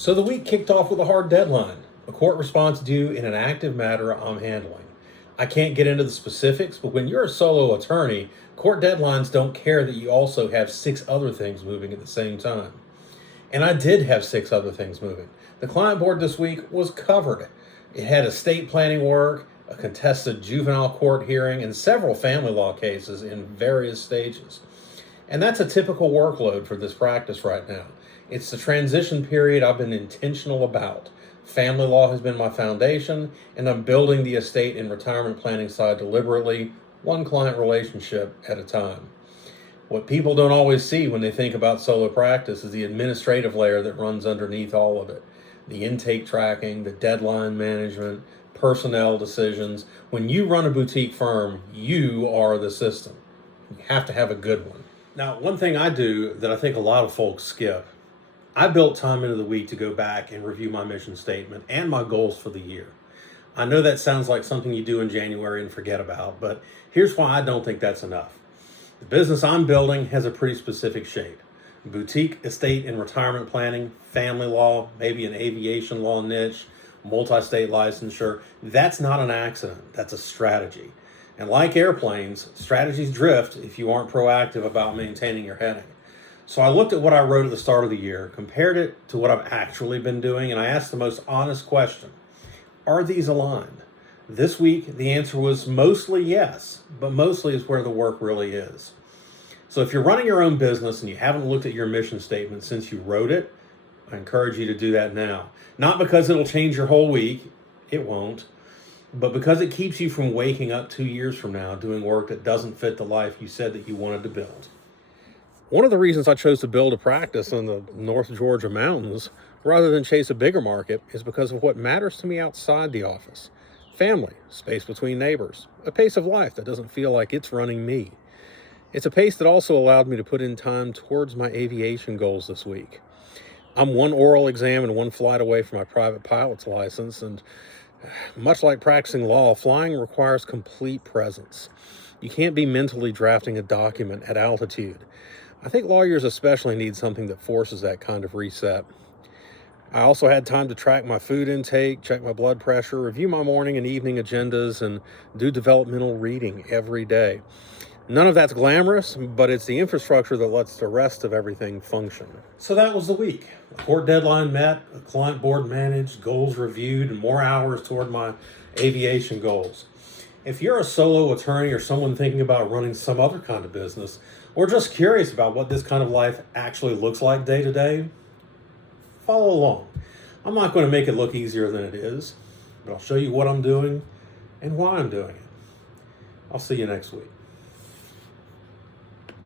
So the week kicked off with a hard deadline, a court response due in an active matter I'm handling. I can't get into the specifics, but when you're a solo attorney, court deadlines don't care that you also have 6 other things moving at the same time. And I did have 6 other things moving. The client board this week was covered. It had estate planning work, a contested juvenile court hearing, and several family law cases in various stages. And that's a typical workload for this practice right now. It's the transition period I've been intentional about. Family law has been my foundation, and I'm building the estate and retirement planning side deliberately, one client relationship at a time. What people don't always see when they think about solo practice is the administrative layer that runs underneath all of it. The intake tracking, the deadline management, personnel decisions. When you run a boutique firm, you are the system. You have to have a good one. Now, one thing I do that I think a lot of folks skip, I built time into the week to go back and review my mission statement and my goals for the year. I know that sounds like something you do in January and forget about, but here's why I don't think that's enough. The business I'm building has a pretty specific shape. Boutique, estate, and retirement planning, family law, maybe an aviation law niche, multi-state licensure. That's not an accident. That's a strategy. And like airplanes, strategies drift if you aren't proactive about maintaining your heading. So I looked at what I wrote at the start of the year, compared it to what I've actually been doing, and I asked the most honest question. Are these aligned? This week, the answer was mostly yes, but mostly is where the work really is. So if you're running your own business and you haven't looked at your mission statement since you wrote it, I encourage you to do that now. Not because it'll change your whole week, it won't, but because it keeps you from waking up 2 years from now doing work that doesn't fit the life you said that you wanted to build. One of the reasons I chose to build a practice in the North Georgia mountains rather than chase a bigger market is because of what matters to me outside the office. Family, space between neighbors, a pace of life that doesn't feel like it's running me. It's a pace that also allowed me to put in time towards my aviation goals this week. I'm one oral exam and one flight away from my private pilot's license, and much like practicing law, flying requires complete presence. You can't be mentally drafting a document at altitude. I think lawyers especially need something that forces that kind of reset. I also had time to track my food intake, check my blood pressure, review my morning and evening agendas, and do developmental reading every day. None of that's glamorous, but it's the infrastructure that lets the rest of everything function. So that was the week. A court deadline met, a client board managed, goals reviewed, and more hours toward my aviation goals. If you're a solo attorney or someone thinking about running some other kind of business, or just curious about what this kind of life actually looks like day to day, follow along. I'm not going to make it look easier than it is, but I'll show you what I'm doing and why I'm doing it. I'll see you next week.